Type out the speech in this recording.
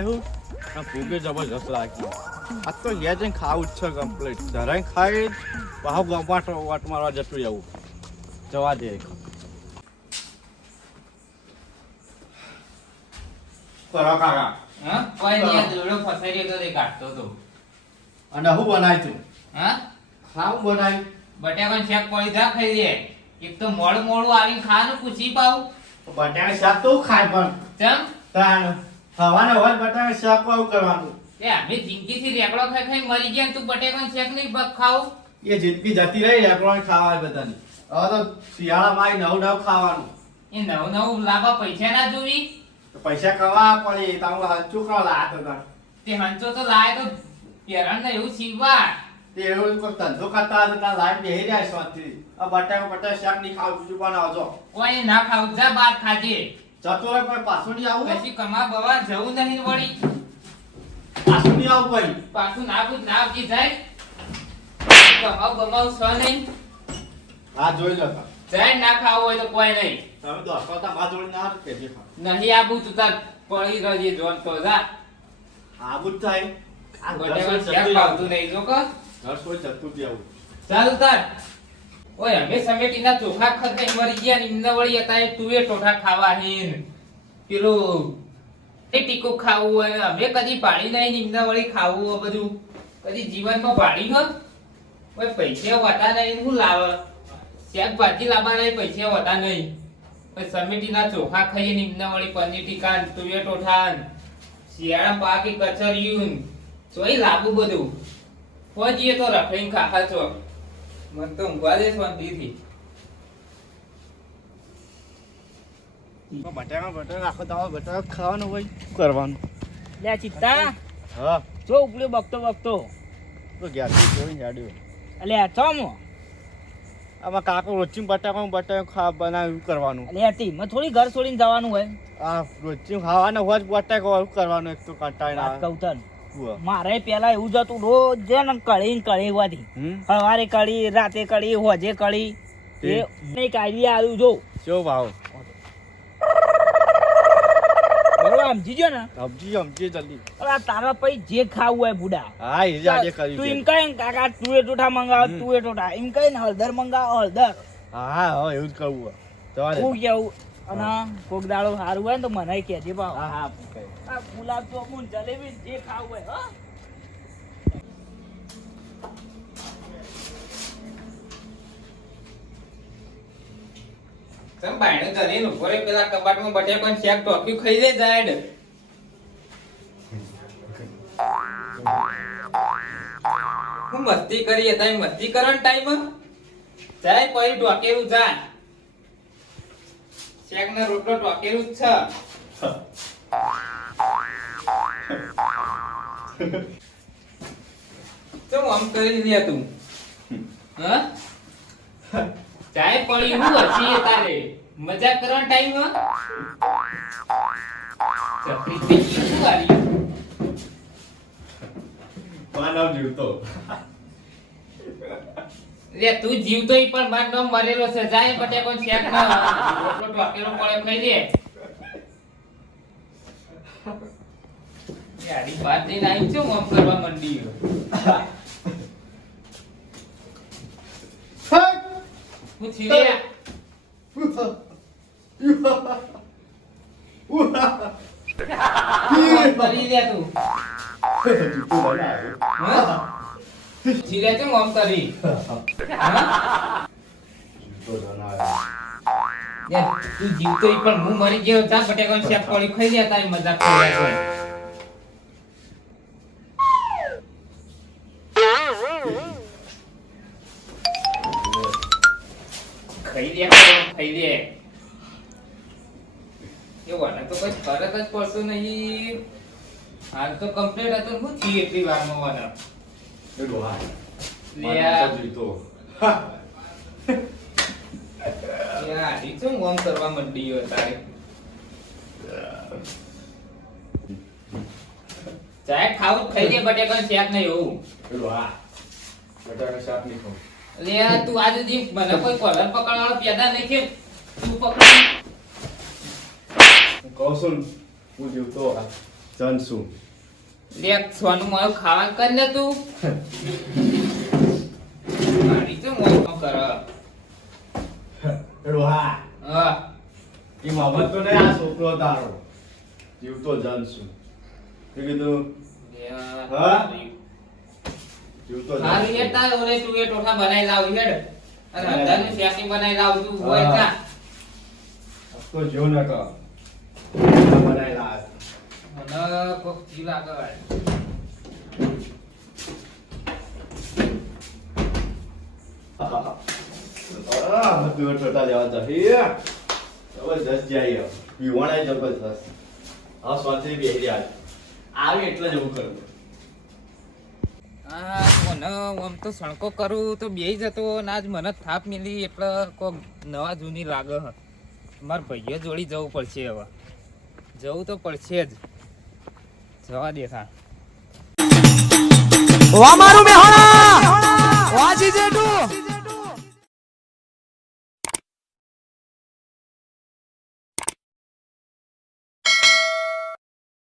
આવ્યું અને ભૂગે જબરજસ્ત લાગી. આ તો ઘેર જઈને ખાવું જ છે કમ્પ્લીટ. ધરાઈ ખાઈ બહાર ગમાટ વાટ મારવા જતું રહેવું. જવા દે. કરો કાકા. હા કોઈ નહીં દોડો ફસાઈ ગયો તો તે કાઢતો તો. અને હું બનાવી તું? હા ખાવું બનાવી? બટાકાનું શાક પડી જા ખાઈ લે. એક તો મોડું મોડું આવીને ખાવાનું પૂછી પાઉં. બટાકા શાક તો ખાય પણ ચમ તાણ ખાવાના હોય બટાકા શાક આવું કરવાનું. એ અમે જિંદગીથી રેકડો ખાઈ ખાઈ મરી ગયા તું બટાકાનું શાક નહીં ખાવું. એ જિંદગી જતી રહી આપણને ખાવા બધાની. હવે તો શિયાળામાં નવું નવું ખાવાનું. એ નવું નવું લાવવા પૈસા ના જોવી. તો પૈસા કવા પડે તમે હંચું કરવા લાયા હતા. તે હંચો તો લાય તો પેરણ ને એવું સીવવા. તે એવું કોઈ ધંધો કરતા હતા ત્યાં લાઈન બેહી રહ્યા શાંતિથી. આ બટાકા શાક નહીં ખાવ બીજું બનાવજો. કોઈ ના ખાવું જા બાર ખાજે. જતો રહે પણ પાછું નહીં આવું. પછી કમા બવા જવું નહીં વળી. પાછું નહીં આવું ભાઈ. પાછું ના આવજી જાય. કમાવ બમાવ છ નહીં. હા જોઈ લો તમે. જાય ના ખાવું હોય તો કોઈ નહીં. તમે તો હસવાતા બાદ જોડી ના કે જે ખાવ. નહીં આબુ તું તાર પડી રહેજે જોન તો જા. આવું જ થાય. આ બટાકા શાક ખાવતું નહીં જો કર. ઘર કોઈ જતું બી આવું. ચાલ તાર. ઓય અમે સમેટીના ચોખા ખાતે મરી ગયા ને ઇન્ના વળી હતા તુએ ટોઠા ખાવા હેન. પેલું એ ટીકો ખાવું હોય અમે કદી પાડી નહીં ઇન્ના વળી ખાવું હોય બધું. કદી જીવનમાં પાડી હો. ઓય પૈસા હોતા નહીં હું લાવ. શાકભાજી લાવવા નહીં પૈસા હોતા નહીં. ઓય સમેટીના ચોખા ખાઈએ ને ઇન્ના વળી પનીર ટીકા તુએ ટોઠા શિયાળા પાકી કચરિયું સોય લાવું બધું. પહોંચીએ તો રખડીને ખાખા છો. મને તો ઊંઘવા દે શાંતિથી. બટાકા આખો દાવો બટાકા ખાવાનું હોય કરવાનું. લે ચિત્તા હા જો ઉપલે બકતો તો ગેસથી જોઈને જાડ્યું. અલે ચમ આમાં કાકો રોચી બટાકા ખા બનાવ્યું કરવાનું. અલે હતી મેં થોડી ઘર છોડીને જવાનું હોય. આ રોચી ખાવાના હોય બટાકા કરવાનું. એક તો કંટાળા કૌતન મારે પેલા એવું જ હતું રોજ ને કળી હોવાથી સવારે કળી રાતે કળી હોજે કળી એ એક આઈડિયા આવ્યું જો કેવો ભાવ બરોબર સમજી ગયો ને. સમજી જલ્દી. અરે તારા પછી જે ખાવું હોય બુડા હા એ આજે કર્યું. તું એમ કહે ને કાકા તું એ ટોઠા મંગાવ તું એ ટોઠા એમ કહે ને હળદર મંગાવ હળદર. હા હા એવું જ કરવું. હું કેવું અને કોક દાડો સારું હોય ને તો મને કહેજે ભાવ. હા હા આ ગુલાબ જામુન જલેબી જે ખાવું હોય હા. તમ બાયણે જરીને ઉભો રે પેલા કબાટમાં બટાકાનું શાક ટોક્યું ખાઈ લે જાય. હું મસ્તી કરી તમે મસ્તી કરો ને ટાઈમ જાય પછી ટોકેલું જાય. શાક ને રોટલો ટોકેલું જ છે. ચમ આમ કરી લે તું હા ચાય પડી હું હસી તારે મજાક કરવાનો ટાઈમ ચપરી તે શું વાલી માનવ જીવતો લે તું જીવતો ઈ પણ માર નામ મરેલો છે જાય બટાકો શેક ના રોટલો ટોકેલો પડે ખાઈ લે યારી બાત દે નાઈ છું આમ કરવા મંડી હું છીલે બરી લે તું છીલે તું આમ કરી તું જીવતો ઈ પણ હું મરી ગયો તા બટેકો શેક પડી ખાઈ લે તારી મજાક કરે ખાઈ દે એવું તો કઈ ફરક જ પડતો નહીં. હાલ તો કમ્પ્લીટ હતો હું થી એટલી વારમાં વાના શું ઓમ કરવા મંડી તારે ચાય ખાવું ખાઈ દે બટેકા શાક નહીં એવું બટાકા શાક નહીં ખાવું. લે તું આજે દી મને કોઈ કોલર પકડવાનો પેદા નહીં કે તું પકડ હું કહું છું હું જીવતો તન શું લે સોનું મારું ખાવાનું કર ને તું મારી તો મોય કર ડોહા હા એ મફત તો નહીં આ છોકરો તારો જીવતો જન શું તે કીધું હા? જીવતો જન હારું હેડ તાર ઓલે તું એ ટોઠા બનાવી લાવ હેડ અને હજારનું શેકી બનાવી લાવ તું હોય હા. જા તો જો ન કર બનાઈ લાવ મને કોક જી લાગે બધું છોટા લેવા જઈએ જબરજસ્ત જાય પીવાના જબરજસ્ત હા સ્વાથી બેહી રહ્યા આવે એટલે જ એવું કરવું મને આમ તો સણકો કરું તો બેહી જતો ને આજ મને થાપ મિલી એટલે કોક નવા જૂની લાગે હ મારા ભાઈઓ જોડી જવું પડશે હવે જવું તો પડશે જ જવા દે થા ઓ મારું મેહોણા